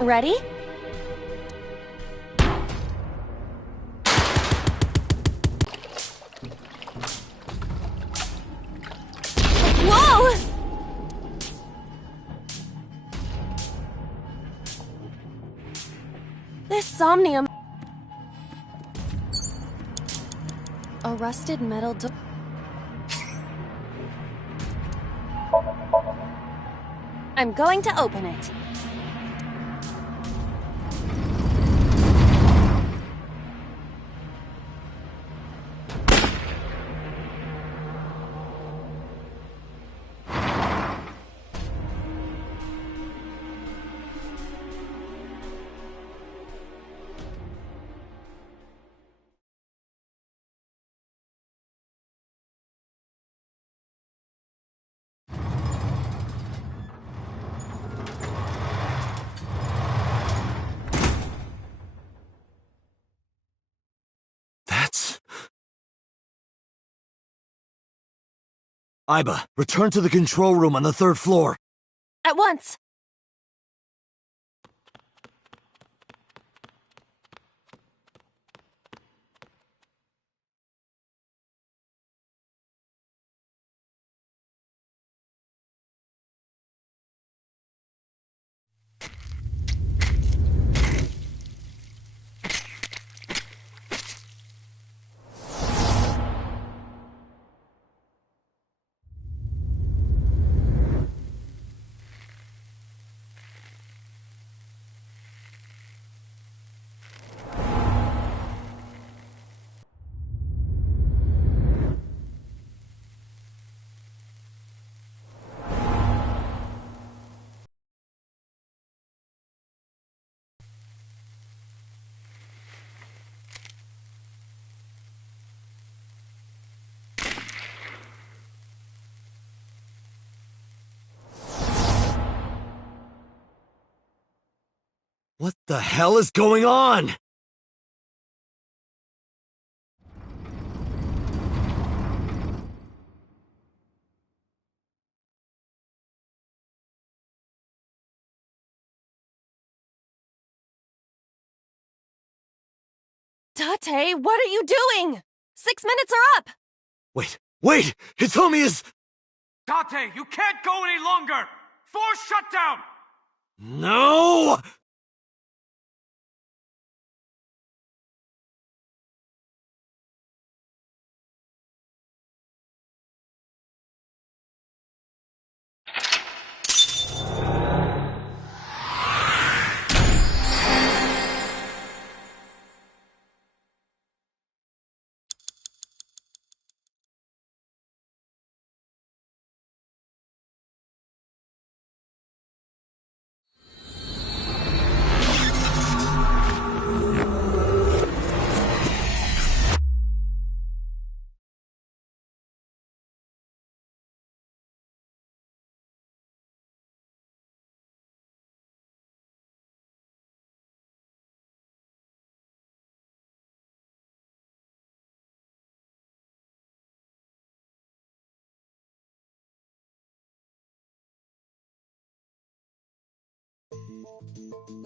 Ready? Whoa! This somnium... A rusted metal door... I'm going to open it. Iba, return to the control room on the 3rd floor. At once! What the hell is going on? Tate, what are you doing? 6 minutes are up! Wait! Hitomi is... Tate, you can't go any longer! Force shutdown! No!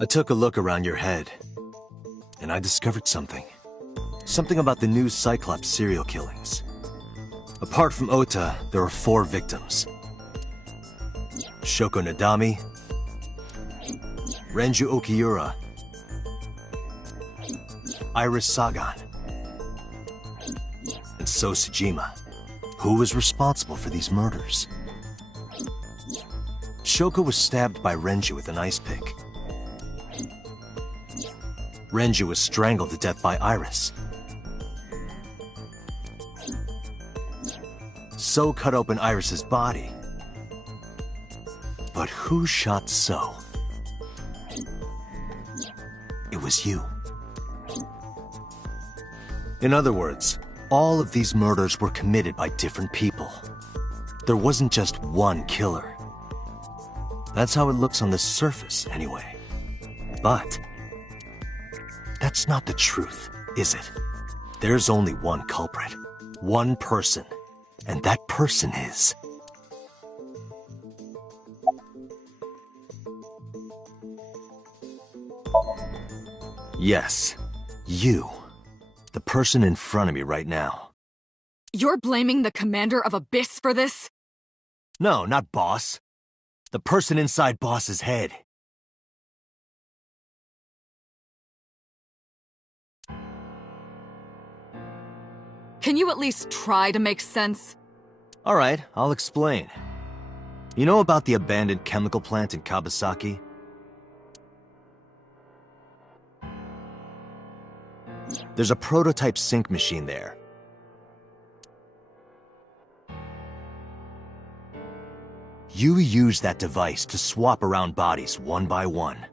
I took a look around your head, and I discovered something. Something about the new Cyclops serial killings. Apart from Ota, there are 4 victims. Shoko Nadami, Renju Okiura, Iris Sagan, and So Tsujima. Who was responsible for these murders? Shoko was stabbed by Renju with an ice pick. Renju was strangled to death by Iris. So cut open Iris's body. But who shot So? It was you. In other words, all of these murders were committed by different people. There wasn't just one killer. That's how it looks on the surface, anyway. But that's not the truth, is it? There's only one culprit, one person, and that person is... Yes. You. The person in front of me right now. You're blaming the commander of Abyss for this? No, not Boss. The person inside Boss's head. Can you at least try to make sense? Alright, I'll explain. You know about the abandoned chemical plant in Kawasaki? There's a prototype sync machine there. You use that device to swap around bodies one by one.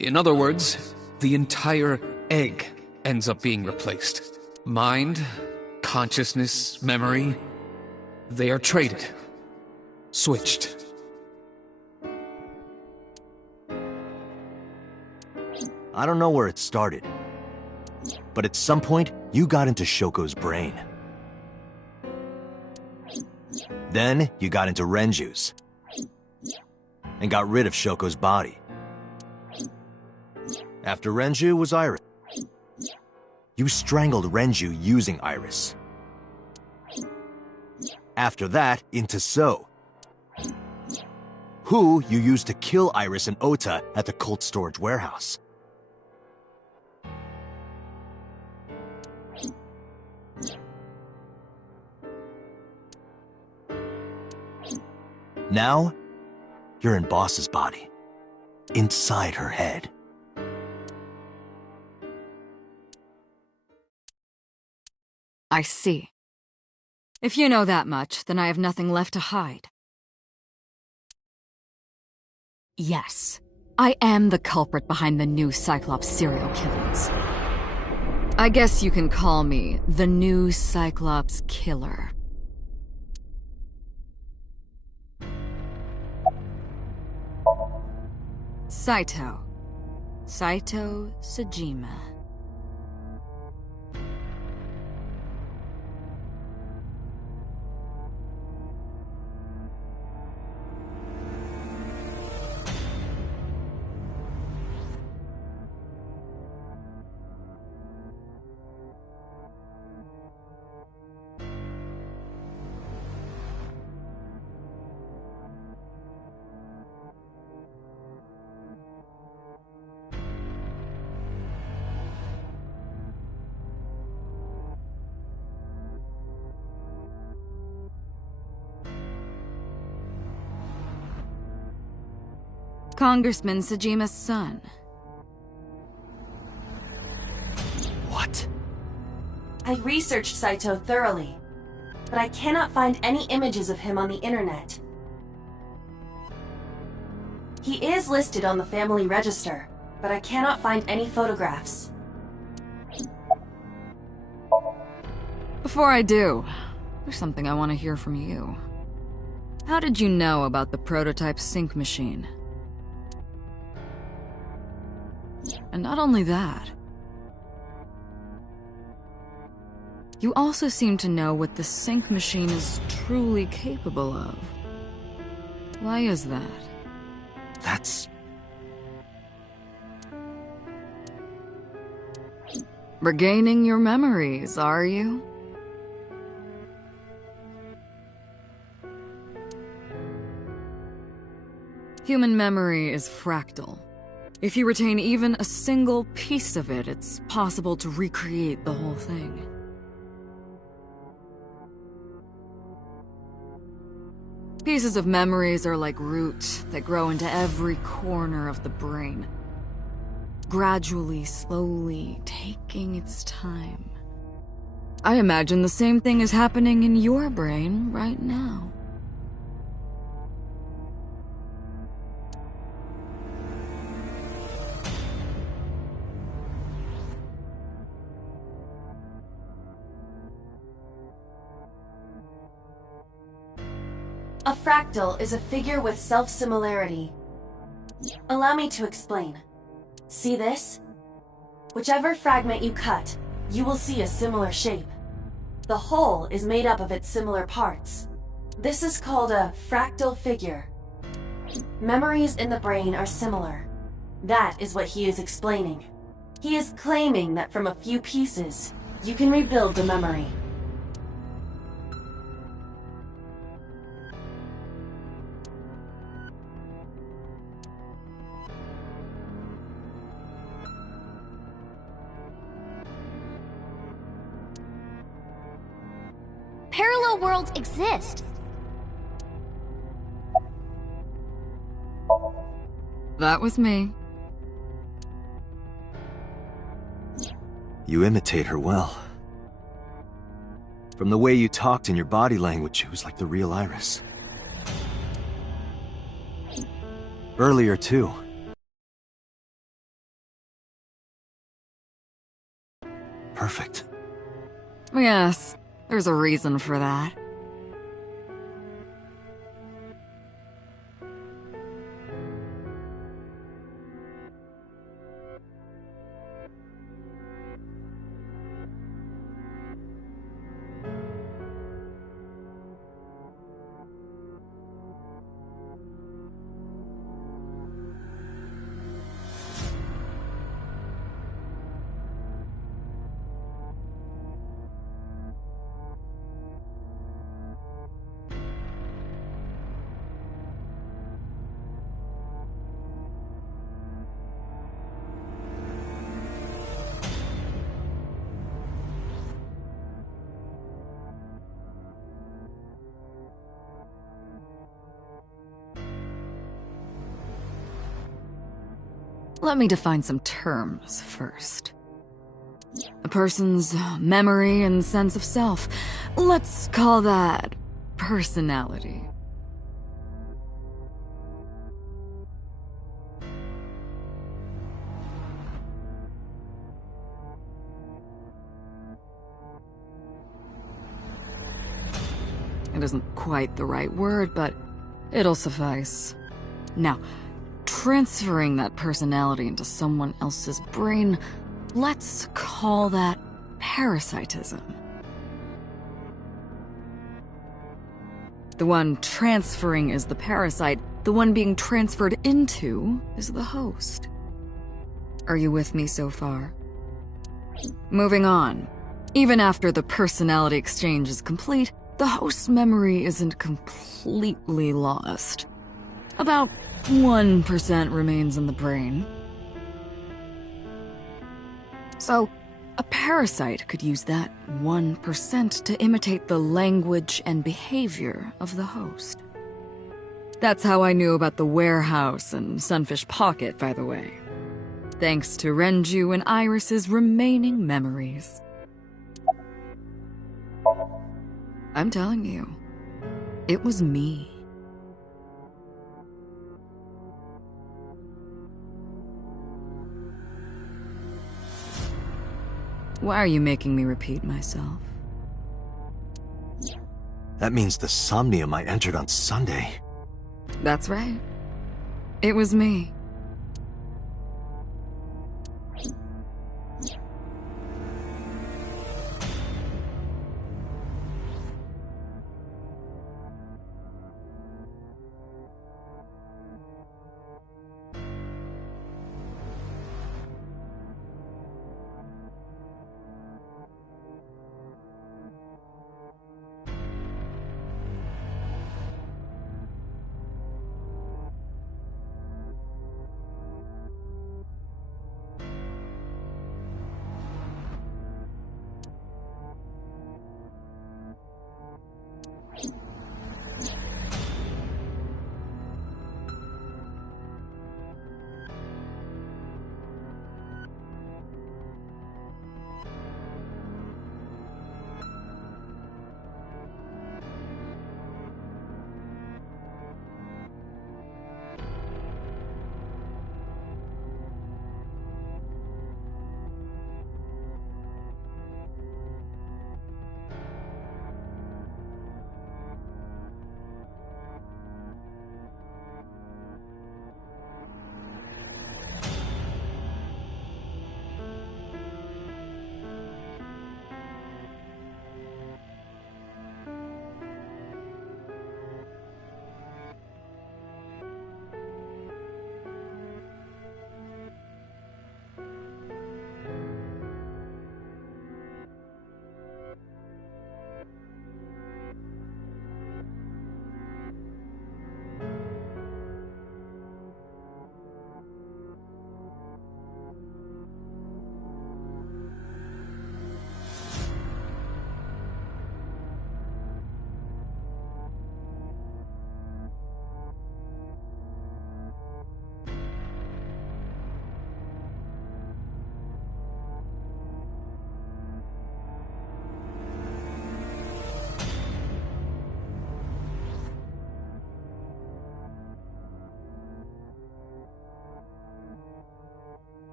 In other words, the entire egg ends up being replaced. Mind, consciousness, memory, they are traded. Switched. I don't know where it started, but at some point, you got into Shoko's brain. Then, you got into Renju's, and got rid of Shoko's body. After Renju was Iris. You strangled Renju using Iris. After that, into So, who you used to kill Iris and Ota at the cult storage warehouse. Now, you're in Boss's body, inside her head. I see. If you know that much, then I have nothing left to hide. Yes, I am the culprit behind the new Cyclops serial killings. I guess you can call me the new Cyclops killer. Saito. Saito Sejima. Congressman Sejima's son. What? I researched Saito thoroughly, but I cannot find any images of him on the internet. He is listed on the family register, but I cannot find any photographs. Before I do, there's something I want to hear from you. How did you know about the prototype sync machine? And not only that, you also seem to know what the sync machine is truly capable of. Why is that? That's... Regaining your memories, are you? Human memory is fractal. If you retain even a single piece of it, it's possible to recreate the whole thing. Pieces of memories are like roots that grow into every corner of the brain, gradually, slowly, taking its time. I imagine the same thing is happening in your brain right now. A fractal is a figure with self-similarity. Allow me to explain. See this? Whichever fragment you cut, you will see a similar shape. The whole is made up of its similar parts. This is called a fractal figure. Memories in the brain are similar. That is what he is explaining. He is claiming that from a few pieces, you can rebuild the memory. Parallel worlds exist. That was me. You imitate her well. From the way you talked and your body language, it was like the real Iris. Earlier, too. Perfect. Yes, there's a reason for that. Let me define some terms first. A person's memory and sense of self. Let's call that personality. It isn't quite the right word, but it'll suffice. Now, transferring that personality into someone else's brain, let's call that parasitism. The one transferring is the parasite, the one being transferred into is the host. Are you with me so far? Moving on. Even after the personality exchange is complete, the host's memory isn't completely lost. About 1% remains in the brain. So, a parasite could use that 1% to imitate the language and behavior of the host. That's how I knew about the warehouse and Sunfish Pocket, by the way. Thanks to Renju and Iris's remaining memories. I'm telling you, it was me. Why are you making me repeat myself? That means the somnium I entered on Sunday. That's right. It was me.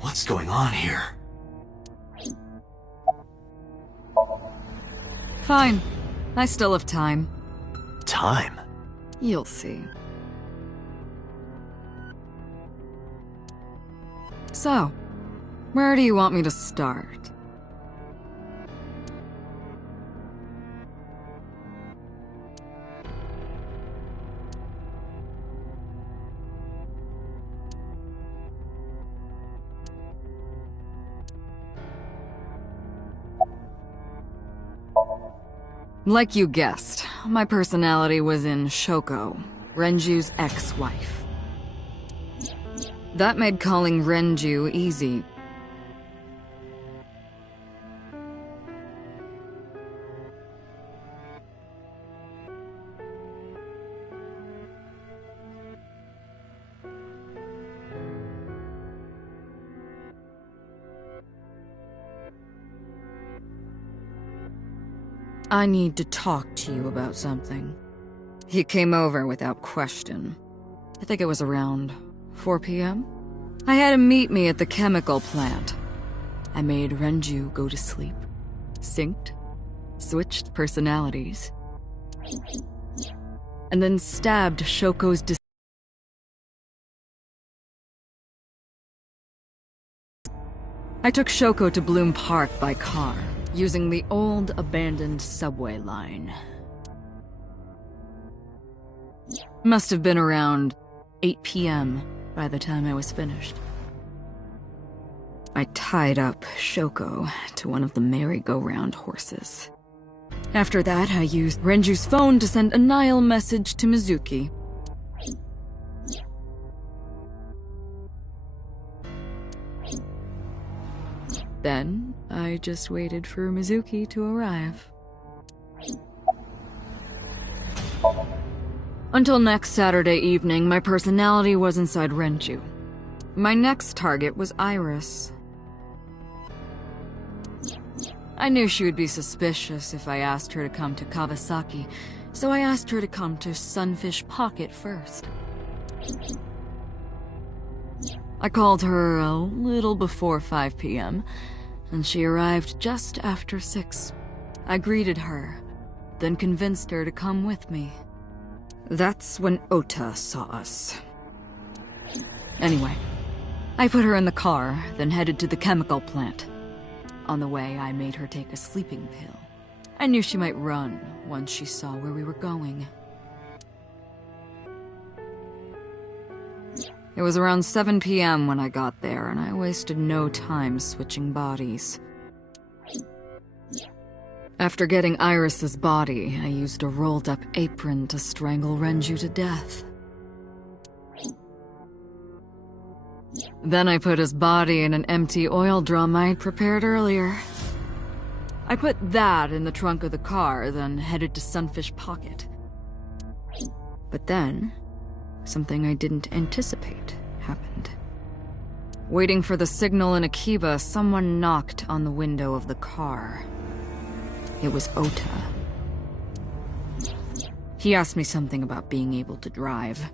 What's going on here? Fine. I still have time. Time? You'll see. So, where do you want me to start? Like you guessed, my personality was in Shoko, Renju's ex-wife. That made calling Renju easy. I need to talk to you about something. He came over without question. I think it was around 4 p.m. I had him meet me at the chemical plant. I made Renju go to sleep. Synced. Switched personalities. And then stabbed Shoko's I took Shoko to Bloom Park by car, using the old abandoned subway line. Must have been around 8 p.m. by the time I was finished. I tied up Shoko to one of the merry-go-round horses. After that, I used Renju's phone to send a Nile message to Mizuki. Then, I just waited for Mizuki to arrive. Until next Saturday evening, my personality was inside Renju. My next target was Iris. I knew she would be suspicious if I asked her to come to Kawasaki, so I asked her to come to Sunfish Pocket first. I called her a little before 5 p.m., and she arrived just after 6. I greeted her, then convinced her to come with me. That's when Ota saw us. Anyway, I put her in the car, then headed to the chemical plant. On the way, I made her take a sleeping pill. I knew she might run once she saw where we were going. It was around 7 p.m. when I got there, and I wasted no time switching bodies. After getting Iris's body, I used a rolled-up apron to strangle Renju to death. Then I put his body in an empty oil drum I'd prepared earlier. I put that in the trunk of the car, then headed to Sunfish Pocket. But then, something I didn't anticipate happened. Waiting for the signal in Akiba, someone knocked on the window of the car. It was Ota. He asked me something about being able to drive.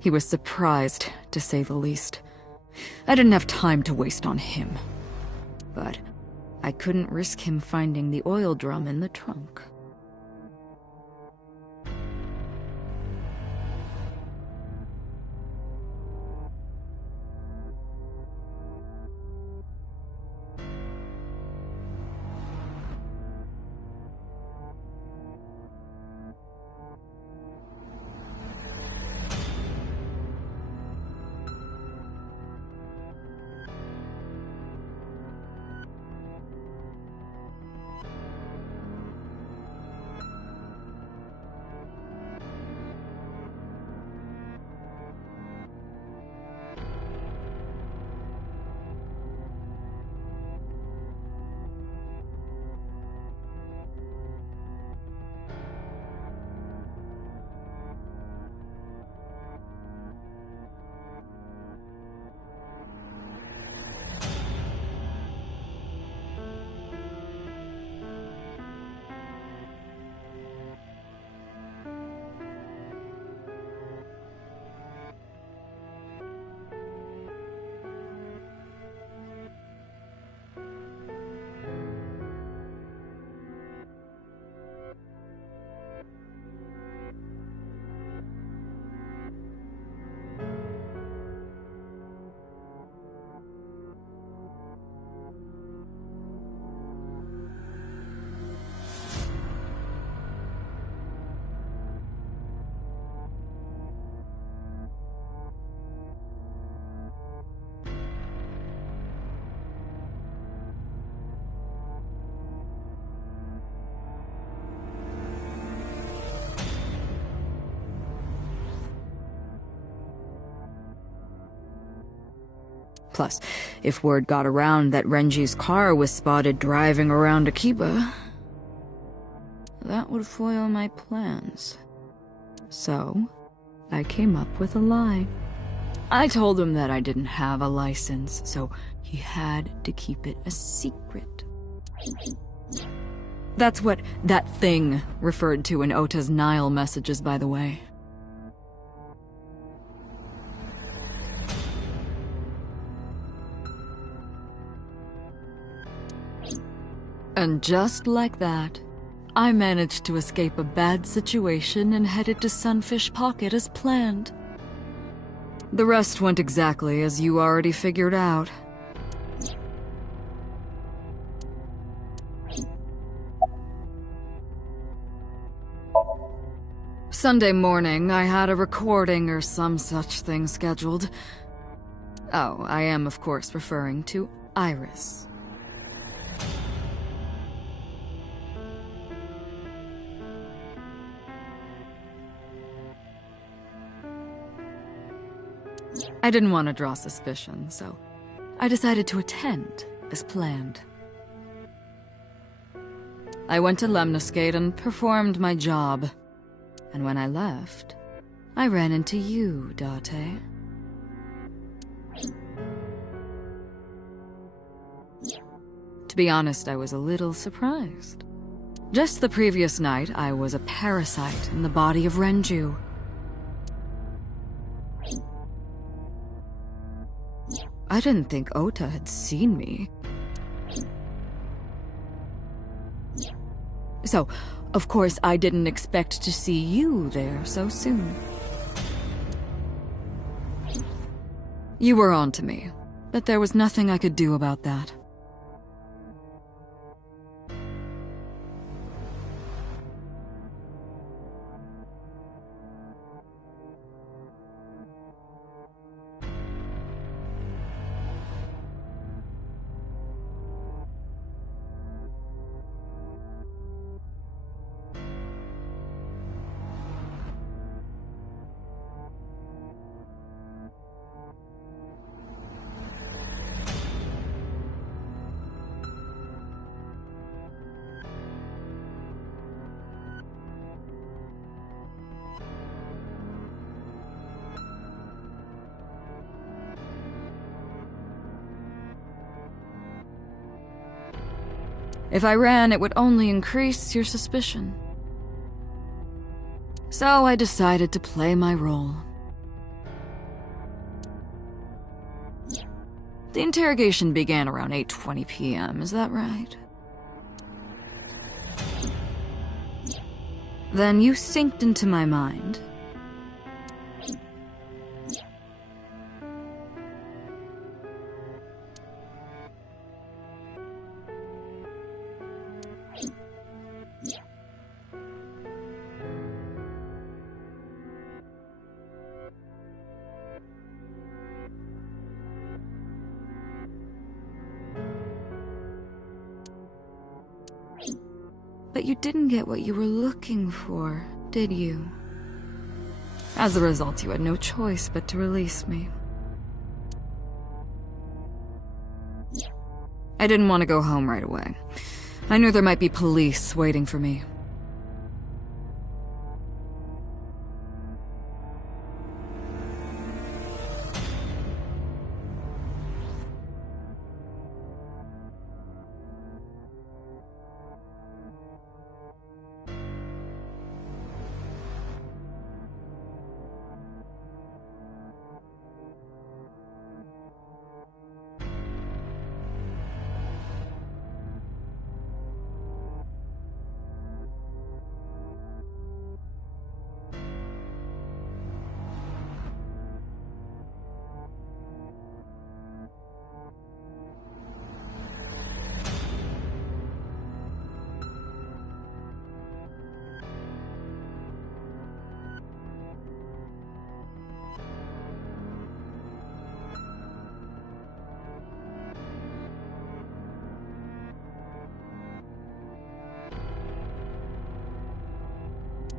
He was surprised, to say the least. I didn't have time to waste on him. But I couldn't risk him finding the oil drum in the trunk. Plus, if word got around that Renji's car was spotted driving around Akiba, that would foil my plans. So, I came up with a lie. I told him that I didn't have a license, so he had to keep it a secret. That's what that thing referred to in Ota's Nile messages, by the way. And just like that, I managed to escape a bad situation and headed to Sunfish Pocket as planned. The rest went exactly as you already figured out. Sunday morning, I had a recording or some such thing scheduled. Oh, I am of course referring to Iris. I didn't want to draw suspicion, so I decided to attend as planned. I went to Lemniscate and performed my job. And when I left, I ran into you, Date. To be honest, I was a little surprised. Just the previous night, I was a parasite in the body of Renju. I didn't think Ota had seen me. So, of course, I didn't expect to see you there so soon. You were on to me, but there was nothing I could do about that. If I ran, it would only increase your suspicion. So I decided to play my role. The interrogation began around 8:20 p.m., is that right? Then you synced into my mind. But you didn't get what you were looking for, did you? As a result, you had no choice but to release me. I didn't want to go home right away. I knew there might be police waiting for me.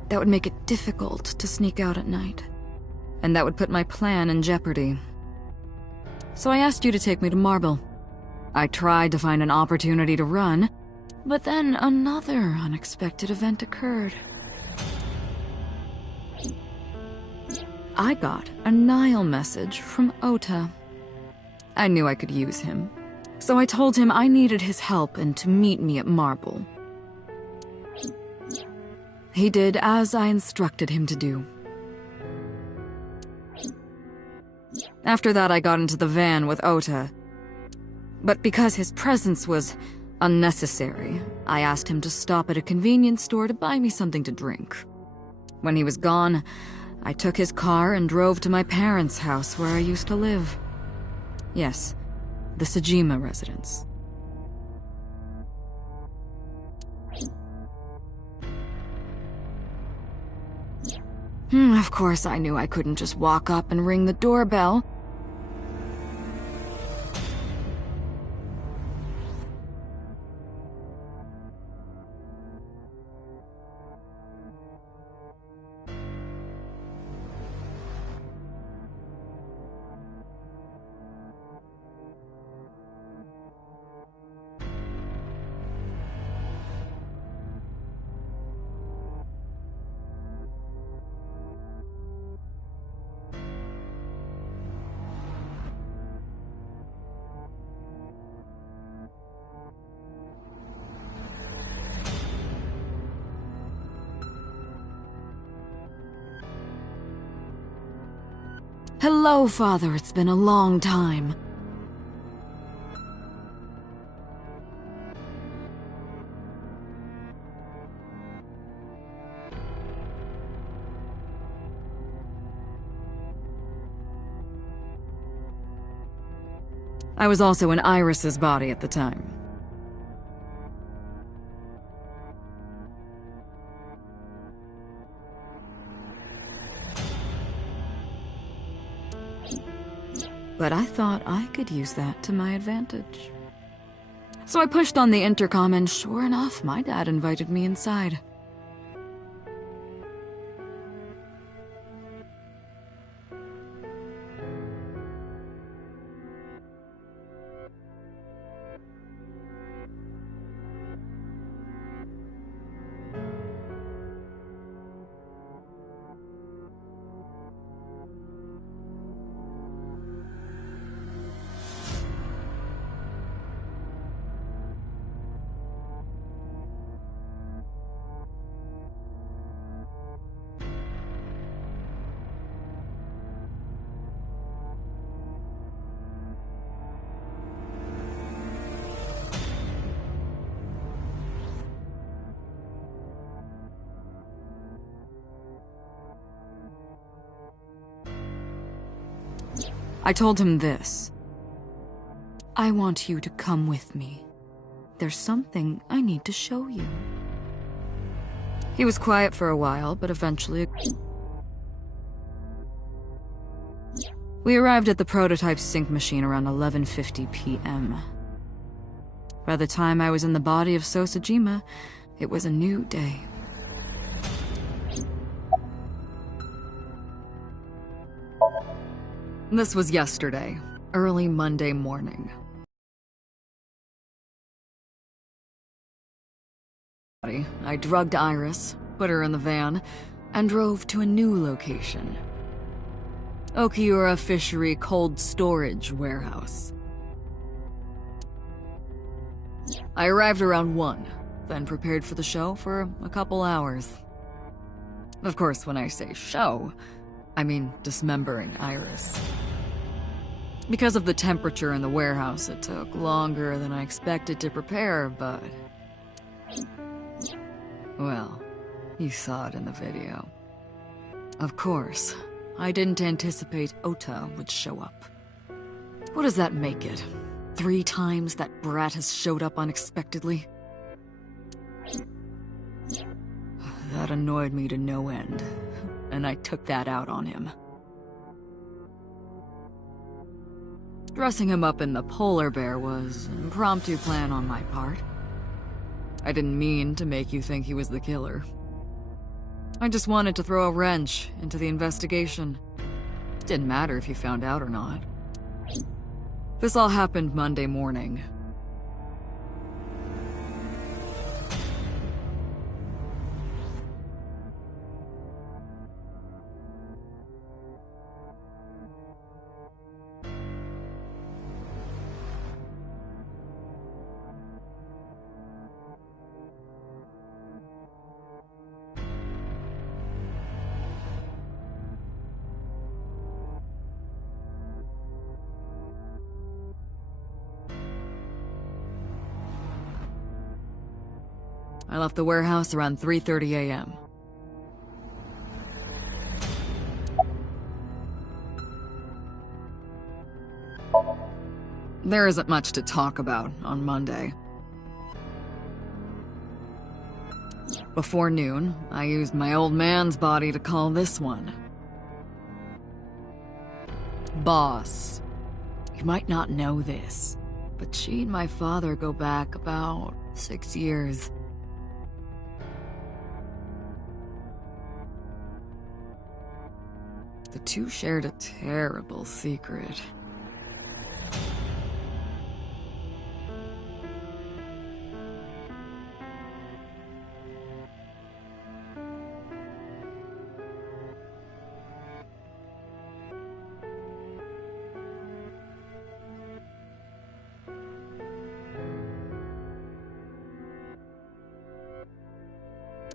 That would make it difficult to sneak out at night. And that would put my plan in jeopardy. So I asked you to take me to Marble. I tried to find an opportunity to run, but then another unexpected event occurred. I got a Nile message from Ota. I knew I could use him, so I told him I needed his help and to meet me at Marble. He did as I instructed him to do. After that, I got into the van with Ota. But because his presence was unnecessary, I asked him to stop at a convenience store to buy me something to drink. When he was gone, I took his car and drove to my parents' house where I used to live. Yes, the Sejima residence. Of course, I knew I couldn't just walk up and ring the doorbell. Hello, Father. It's been a long time. I was also in Iris's body at the time. But I thought I could use that to my advantage. So I pushed on the intercom and sure enough, my dad invited me inside. I told him this. I want you to come with me. There's something I need to show you. He was quiet for a while, but eventually... We arrived at the prototype sync machine around 11:50 p.m. By the time I was in the body of Sosajima, it was a new day. This was yesterday, early Monday morning. I drugged Iris, put her in the van, and drove to a new location. Okiura Fishery Cold Storage Warehouse. I arrived around 1, then prepared for the show for a couple hours. Of course, when I say show, I mean dismembering Iris. Because of the temperature in the warehouse, it took longer than I expected to prepare, but... well, you saw it in the video. Of course, I didn't anticipate Ota would show up. What does that make it? 3 times that brat has showed up unexpectedly? That annoyed me to no end, and I took that out on him. Dressing him up in the polar bear was an impromptu plan on my part. I didn't mean to make you think he was the killer. I just wanted to throw a wrench into the investigation. It didn't matter if you found out or not. This all happened Monday morning. I left the warehouse around 3:30 a.m. There isn't much to talk about on Monday. Before noon, I used my old man's body to call this one Boss. You might not know this, but she and my father go back about 6 years. The two shared a terrible secret.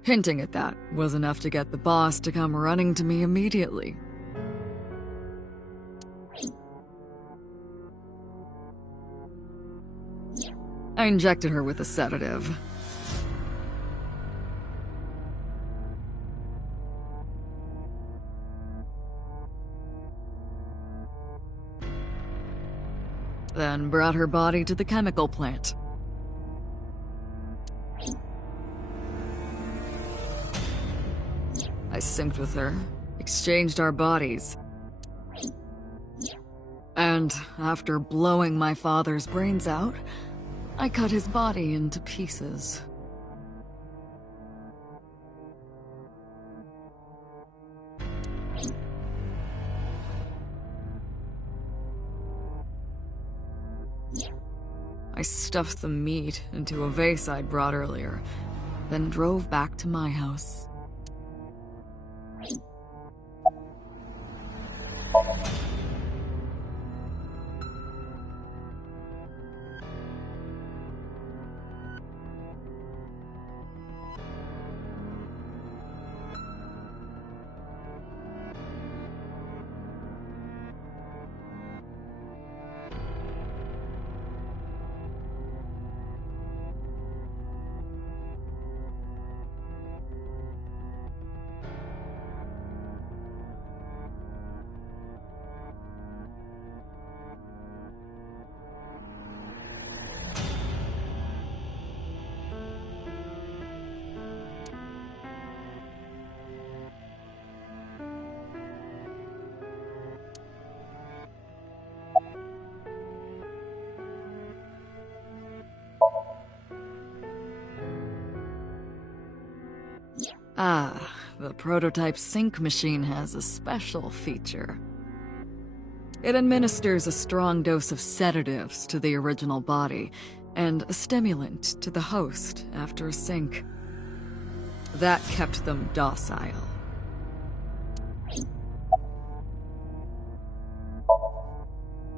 Hinting at that was enough to get the boss to come running to me immediately. I injected her with a sedative. Then brought her body to the chemical plant. I synced with her, exchanged our bodies. And after blowing my father's brains out, I cut his body into pieces. I stuffed the meat into a vase I'd brought earlier, then drove back to my house. The prototype sync machine has a special feature. It administers a strong dose of sedatives to the original body, and a stimulant to the host after a sync. That kept them docile.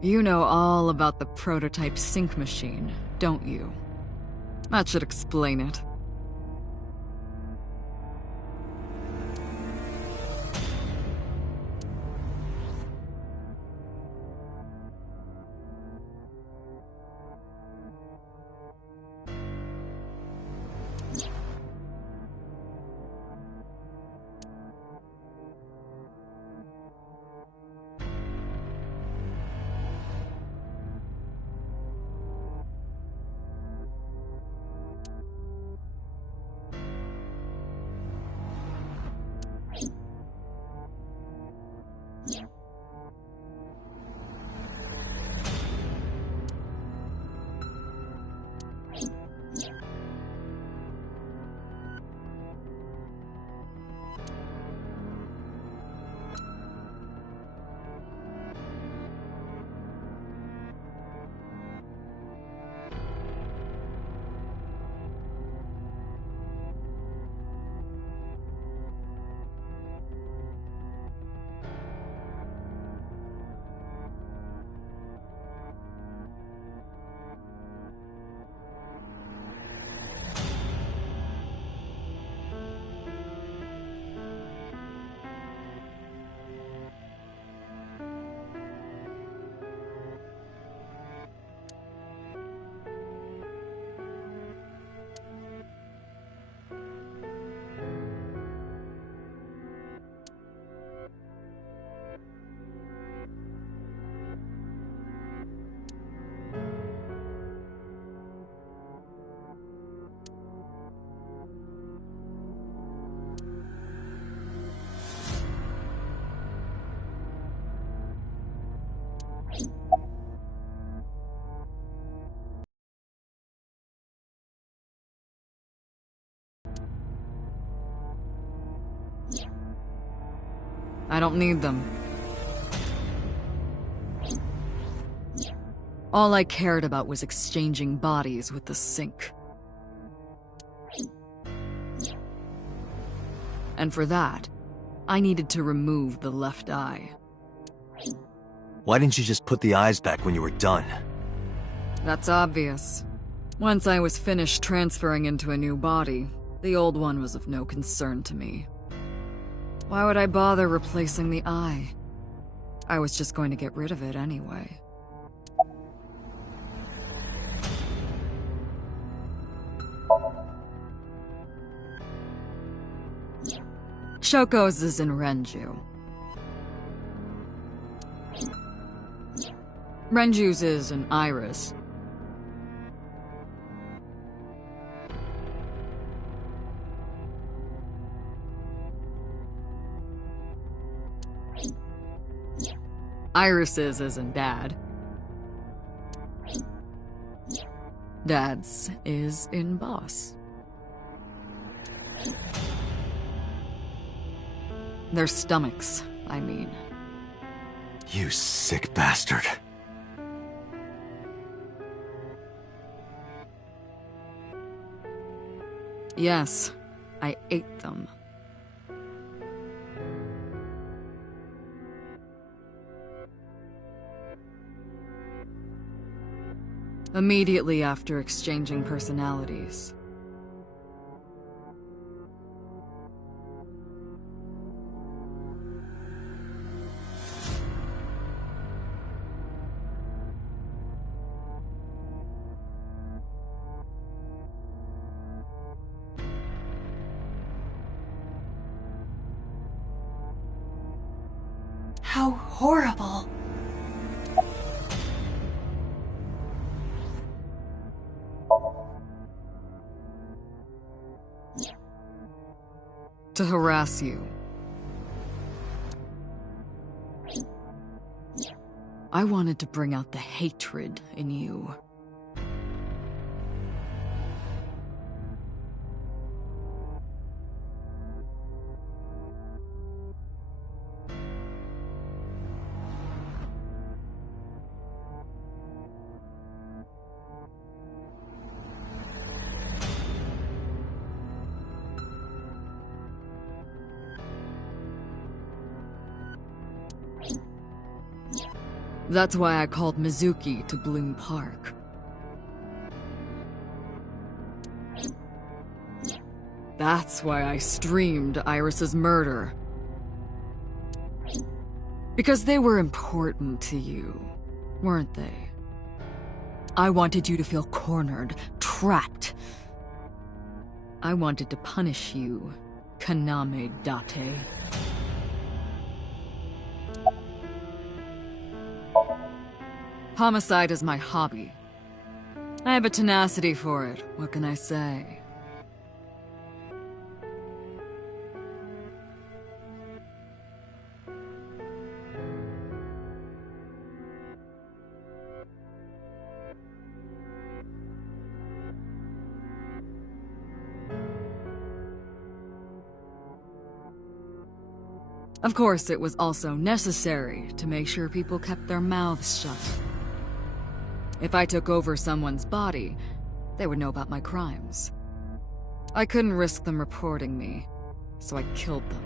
You know all about the prototype sync machine, don't you? That should explain it. I don't need them. All I cared about was exchanging bodies with the sink. And for that, I needed to remove the left eye. Why didn't you just put the eyes back when you were done? That's obvious. Once I was finished transferring into a new body, the old one was of no concern to me. Why would I bother replacing the eye? I was just going to get rid of it anyway. Shoko's is in Renju. Renju's is in Iris. Iris's is in Dad. Dad's is in Boss. Their stomachs, I mean. You sick bastard. Yes, I ate them. Immediately after exchanging personalities. How horrible. To harass you. I wanted to bring out the hatred in you. That's why I called Mizuki to Bloom Park. That's why I streamed Iris's murder. Because they were important to you, weren't they? I wanted you to feel cornered, trapped. I wanted to punish you, Kaname Date. Homicide is my hobby. I have a tenacity for it, what can I say? Of course, it was also necessary to make sure people kept their mouths shut. If I took over someone's body, they would know about my crimes. I couldn't risk them reporting me, so I killed them.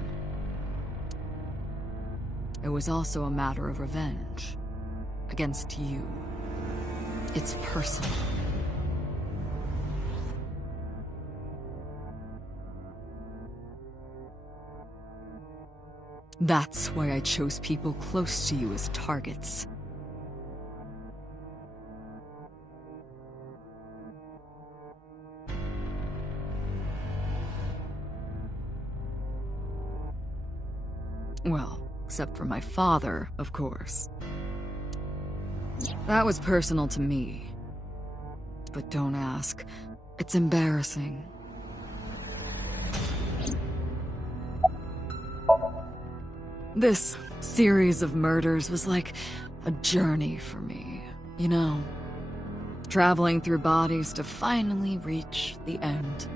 It was also a matter of revenge. Against you. It's personal. That's why I chose people close to you as targets. Well, except for my father, of course. That was personal to me. But don't ask. It's embarrassing. This series of murders was like a journey for me, you know? Traveling through bodies to finally reach the end.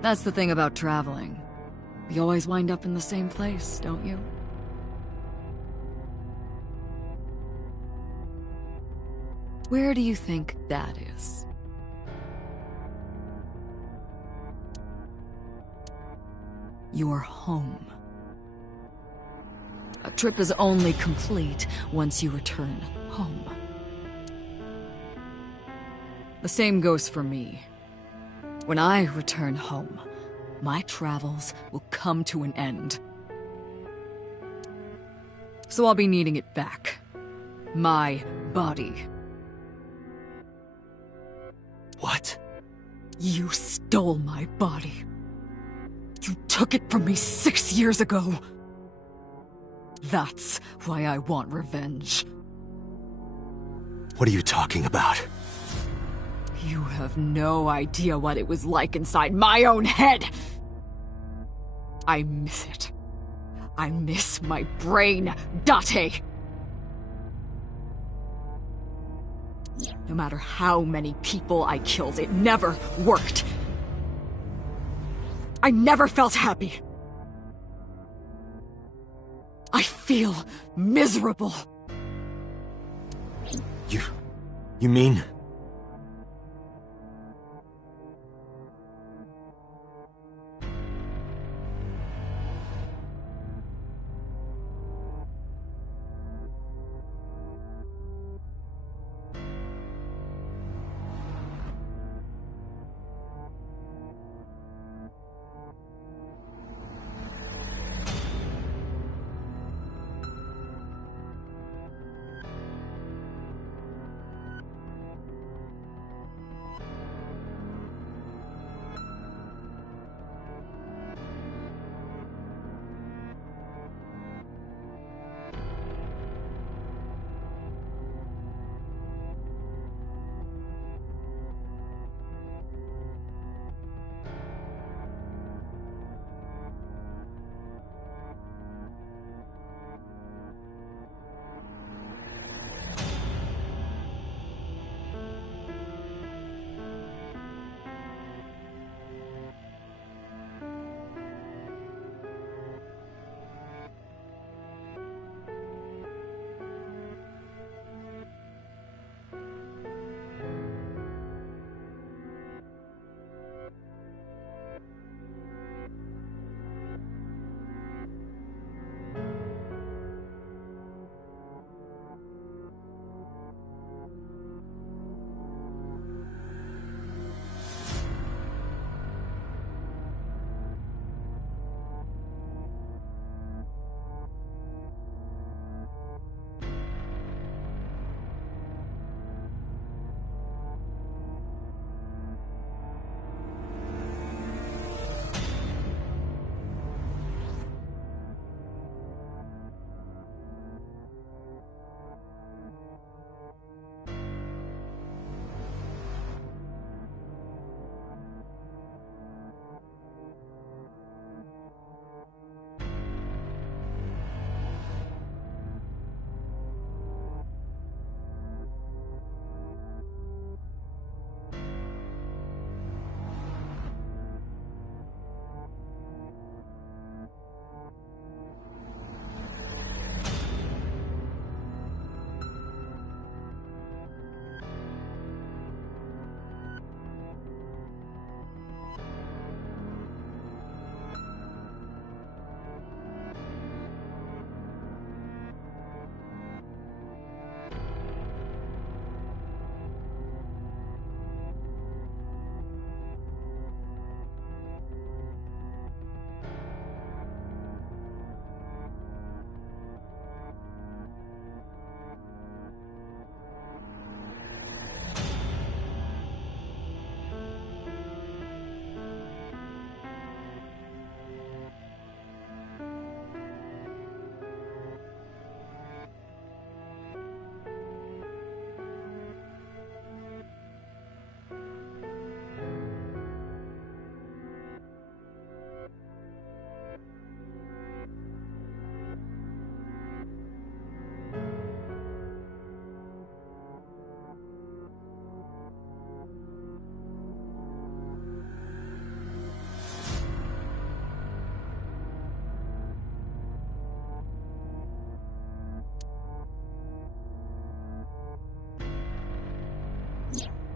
That's the thing about traveling. You always wind up in the same place, don't you? Where do you think that is? Your home. A trip is only complete once you return home. The same goes for me. When I return home, my travels will come to an end. So I'll be needing it back. My body. What? You stole my body. You took it from me 6 years ago. That's why I want revenge. What are you talking about? You have no idea what it was like inside my own head. I miss it. I miss my brain, Date. No matter how many people I killed, it never worked. I never felt happy. I feel miserable. You mean?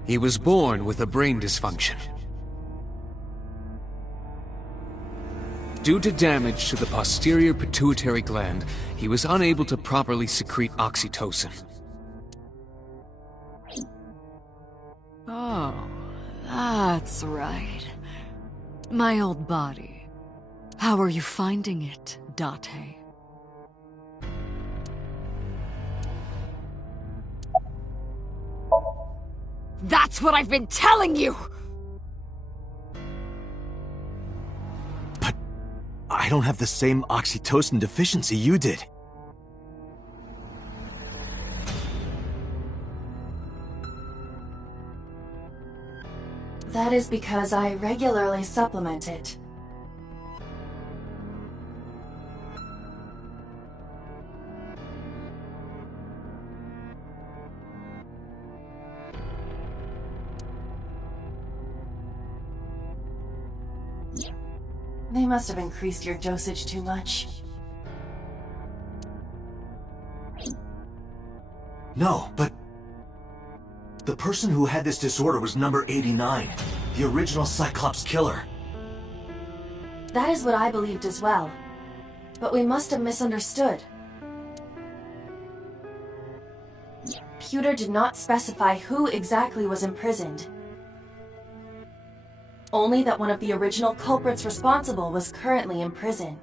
He was born with a brain dysfunction. Due to damage to the posterior pituitary gland, he was unable to properly secrete oxytocin. Oh, that's right. My old body. How are you finding it, Date? That's what I've been telling you! But I don't have the same oxytocin deficiency you did. That is because I regularly supplement it. They must have increased your dosage too much. No, but... the person who had this disorder was number 89, the original Cyclops killer. That is what I believed as well. But we must have misunderstood. Pewter did not specify who exactly was imprisoned. Only that one of the original culprits responsible was currently in prison.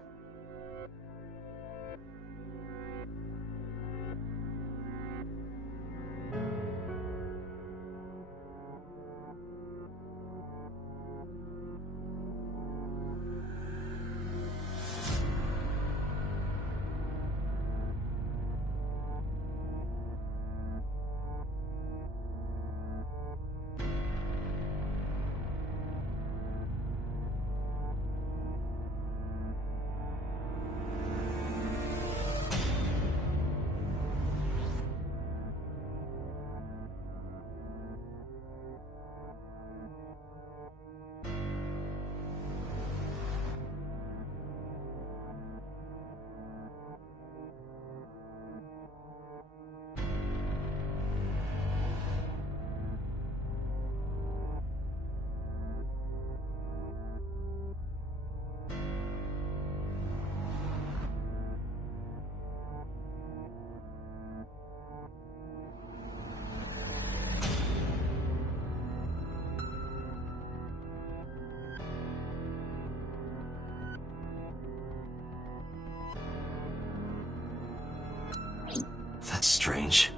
That's strange.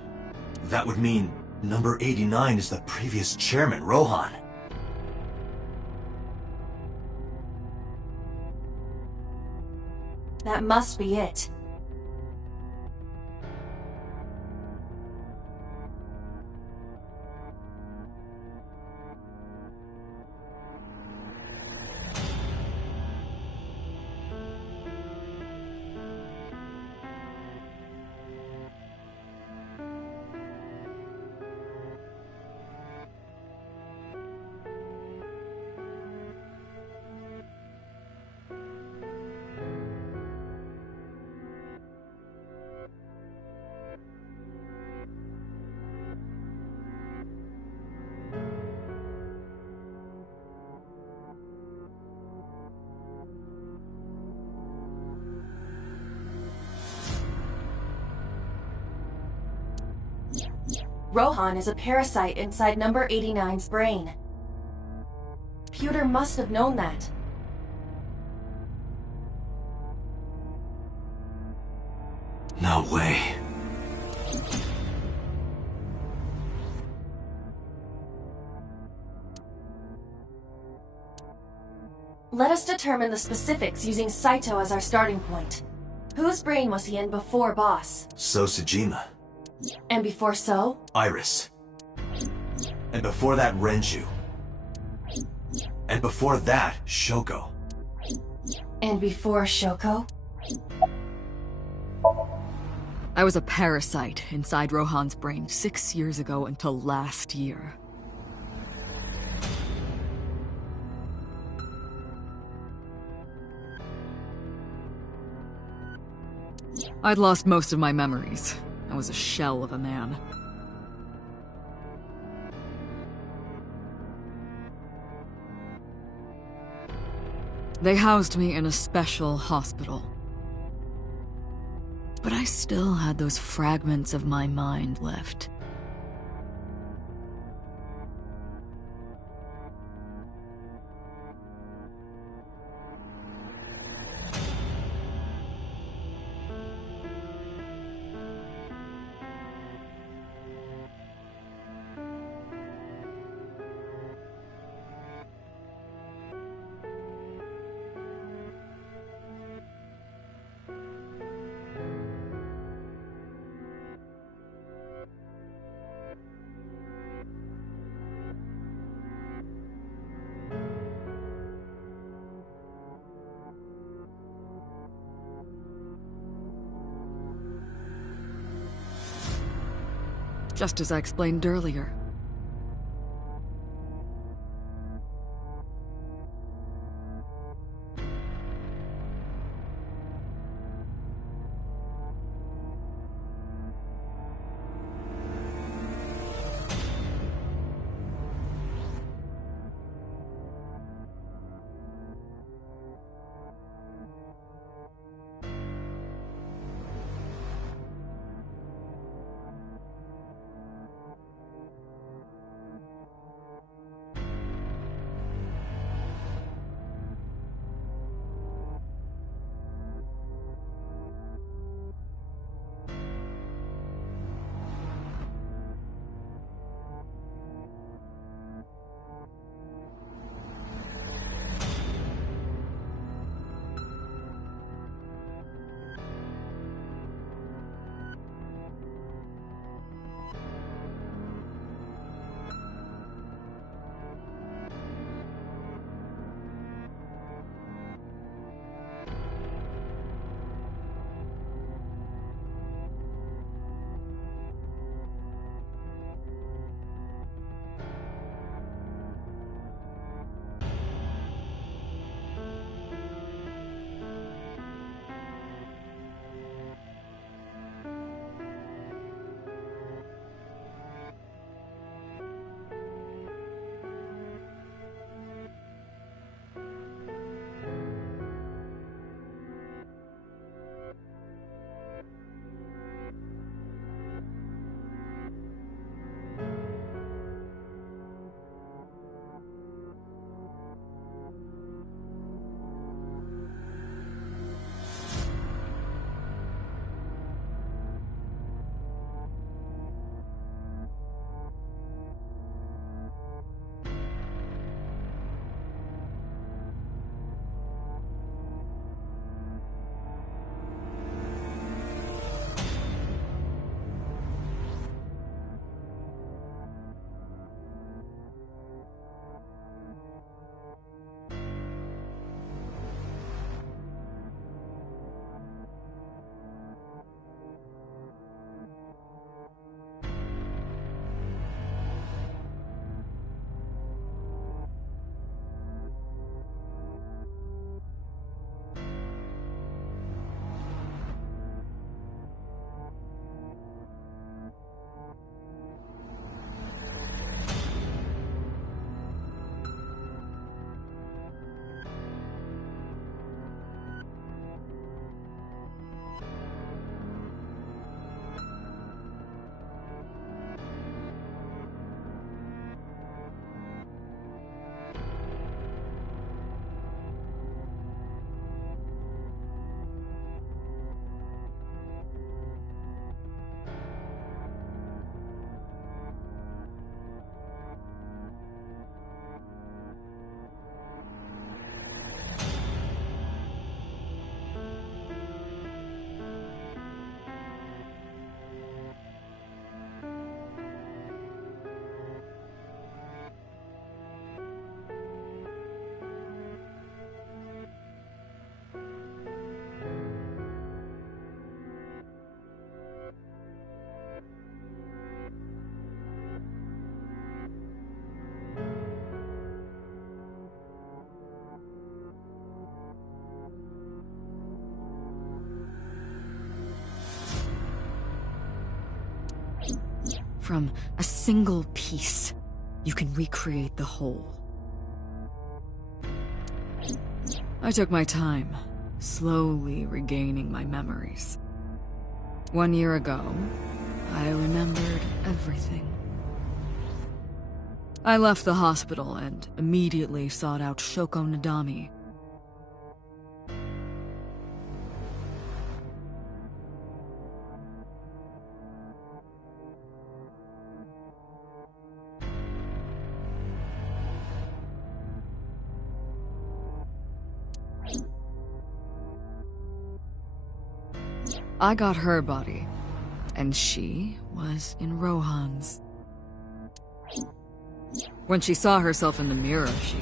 That would mean number 89 is the previous chairman, Rohan. That must be it. Rohan is a parasite inside number 89's brain. Pewter must have known that. No way. Let us determine the specifics using Saito as our starting point. Whose brain was he in before Boss? So Sejima. And before So? Iris. And before that, Renju. And before that, Shoko. And before Shoko? I was a parasite inside Rohan's brain 6 years ago until last year. I'd lost most of my memories. I was a shell of a man. They housed me in a special hospital. But I still had those fragments of my mind left. Just as I explained earlier. From a single piece, you can recreate the whole. I took my time, slowly regaining my memories. 1 year ago, I remembered everything. I left the hospital and immediately sought out Shoko Nadami. I got her body, and she was in Rohan's. When she saw herself in the mirror, she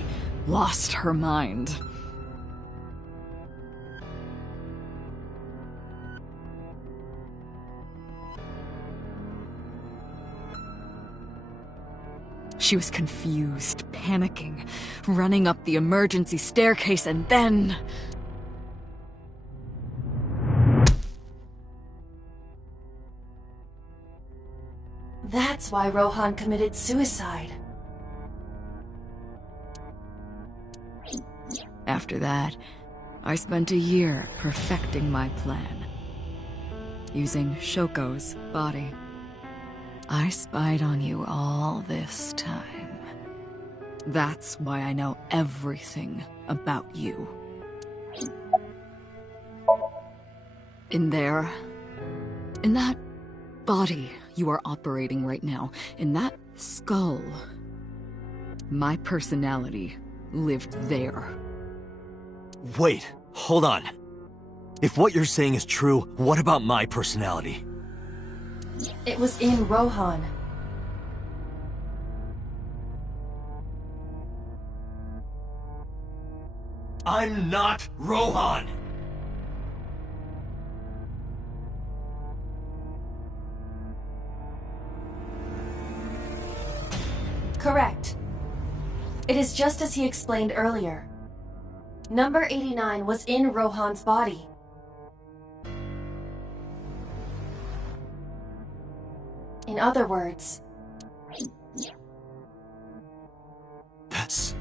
lost her mind. She was confused, panicking, running up the emergency staircase, and then... That's why Rohan committed suicide. After that, I spent a year perfecting my plan. Using Shoko's body. I spied on you all this time. That's why I know everything about you. In there, in that body you are operating right now, in that skull, my personality lived there. Wait, hold on. If what you're saying is true, what about my personality? It was in Rohan. I'm not Rohan! Correct. It is just as he explained earlier. Number 89 was in Rohan's body. In other words... That's...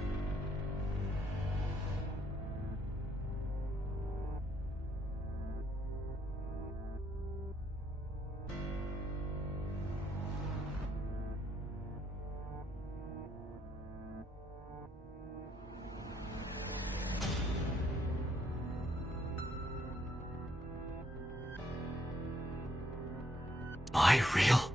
Am I real?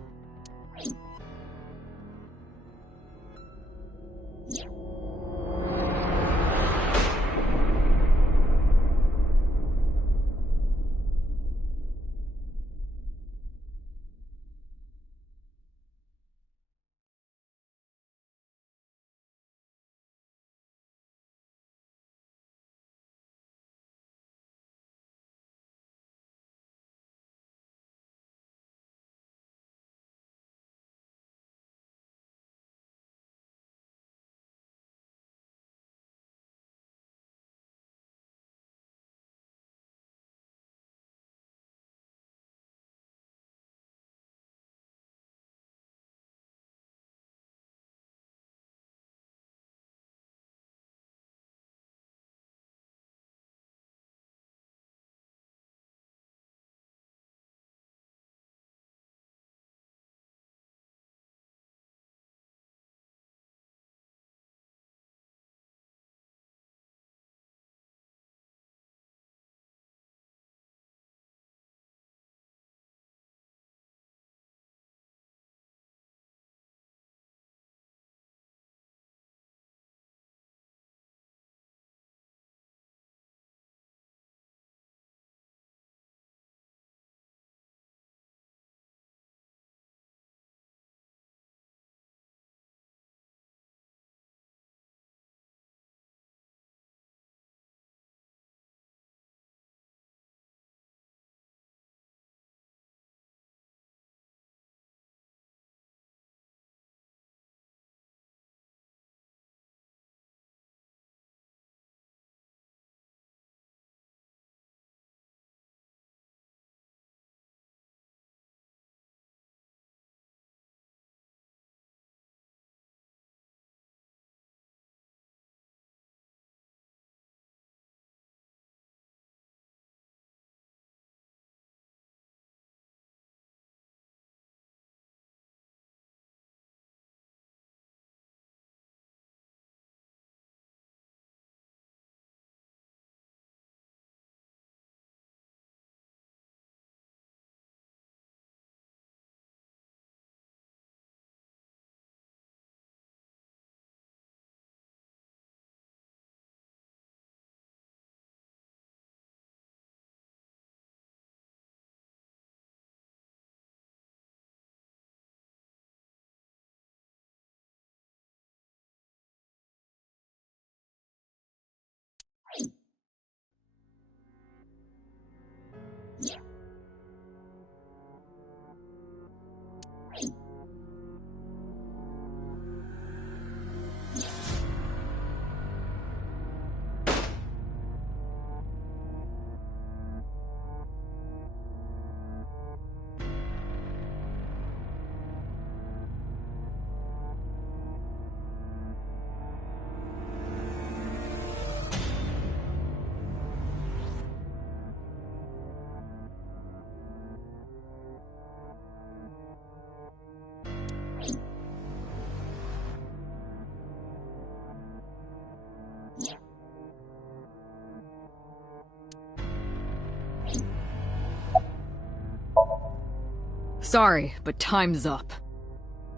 Sorry, but time's up.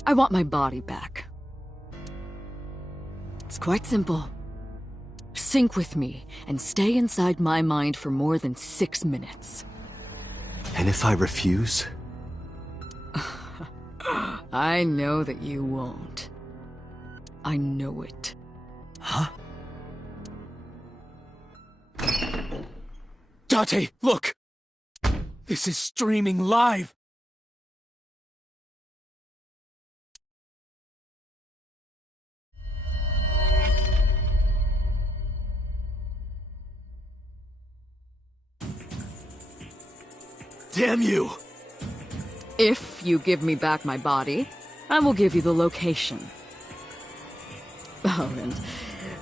I want my body back. It's quite simple. Sync with me and stay inside my mind for more than 6 minutes. And if I refuse? I know that you won't. I know it. Huh? Date, look! This is streaming live! Damn you! If you give me back my body, I will give you the location. Oh, and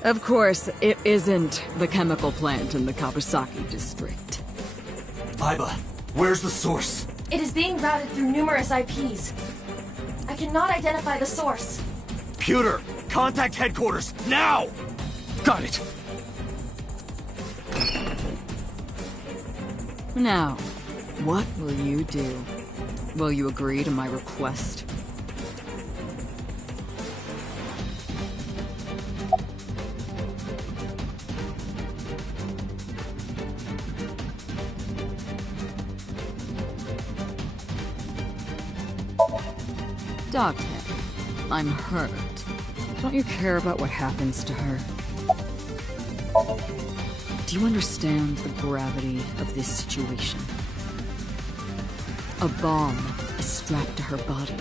of course, it isn't the chemical plant in the Kawasaki district. Aiba, where's the source? It is being routed through numerous IPs. I cannot identify the source. Computer, contact headquarters, now! Got it! Now, what will you do? Will you agree to my request? Doctor, I'm hurt. Don't you care about what happens to her? Do you understand the gravity of this situation? A bomb is strapped to her body.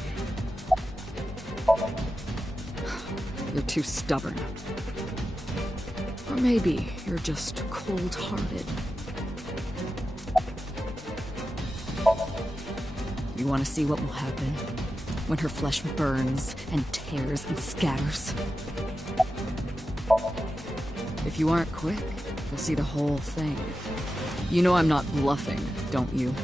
You're too stubborn. Or maybe you're just cold-hearted. You want to see what will happen when her flesh burns and tears and scatters? If you aren't quick, you'll see the whole thing. You know I'm not bluffing, don't you?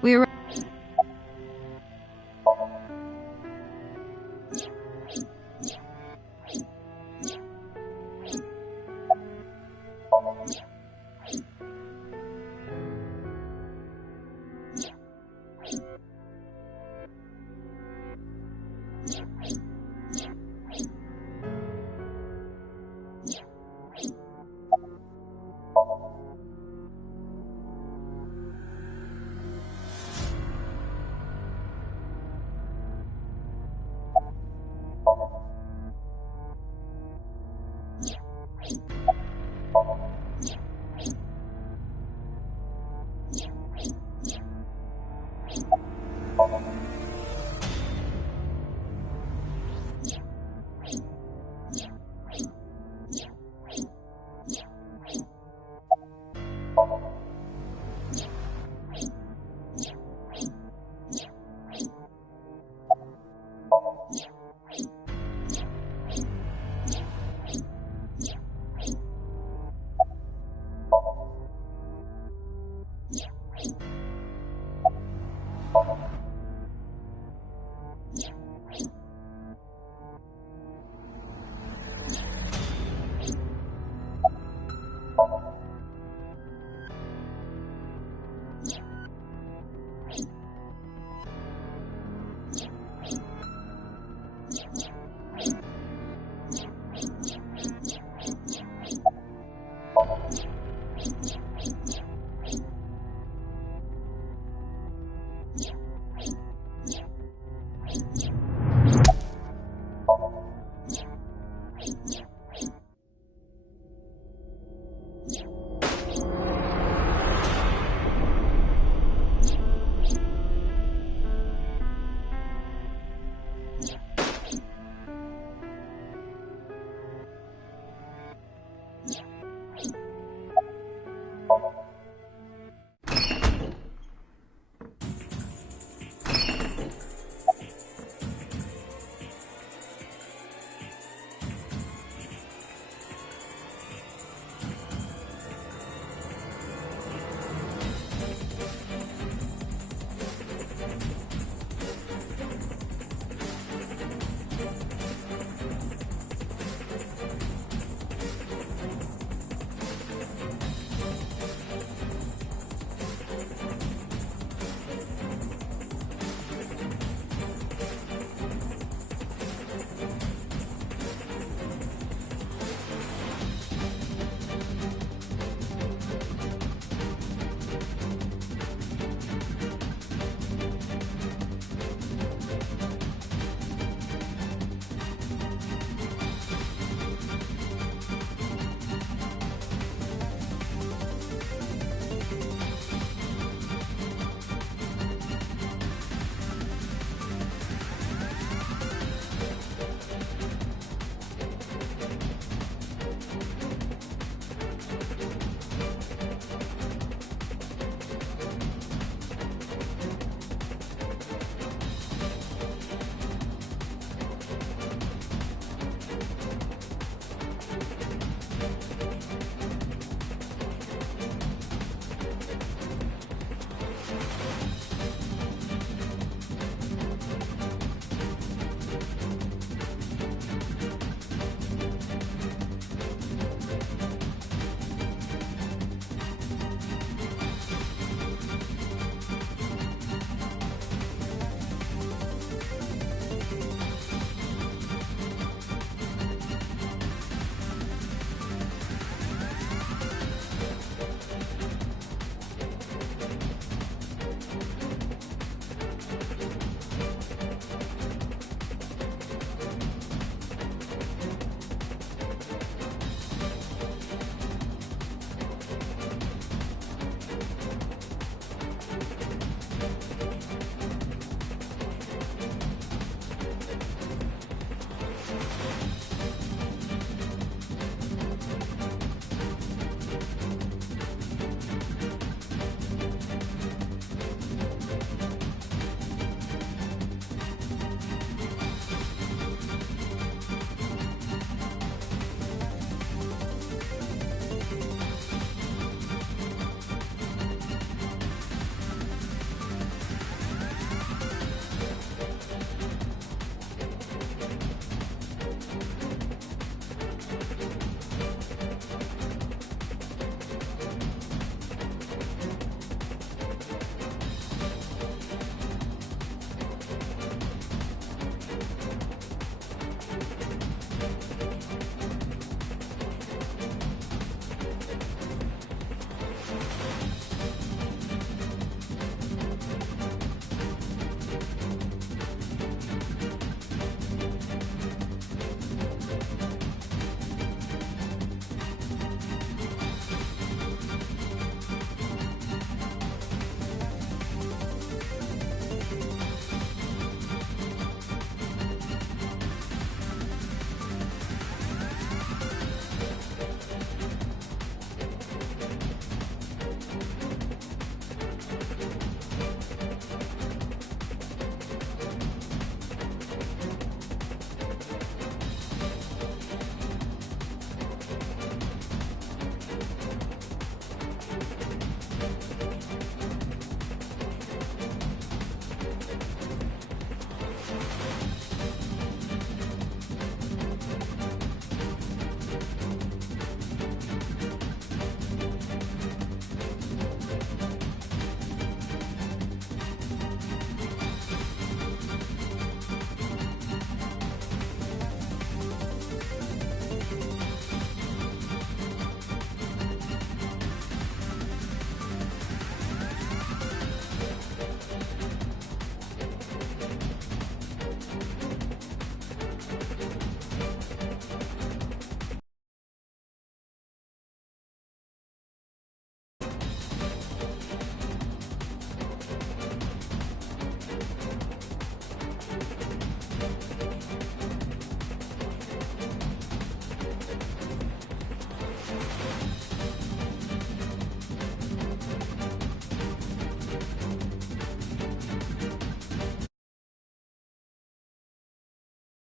We are Yeah.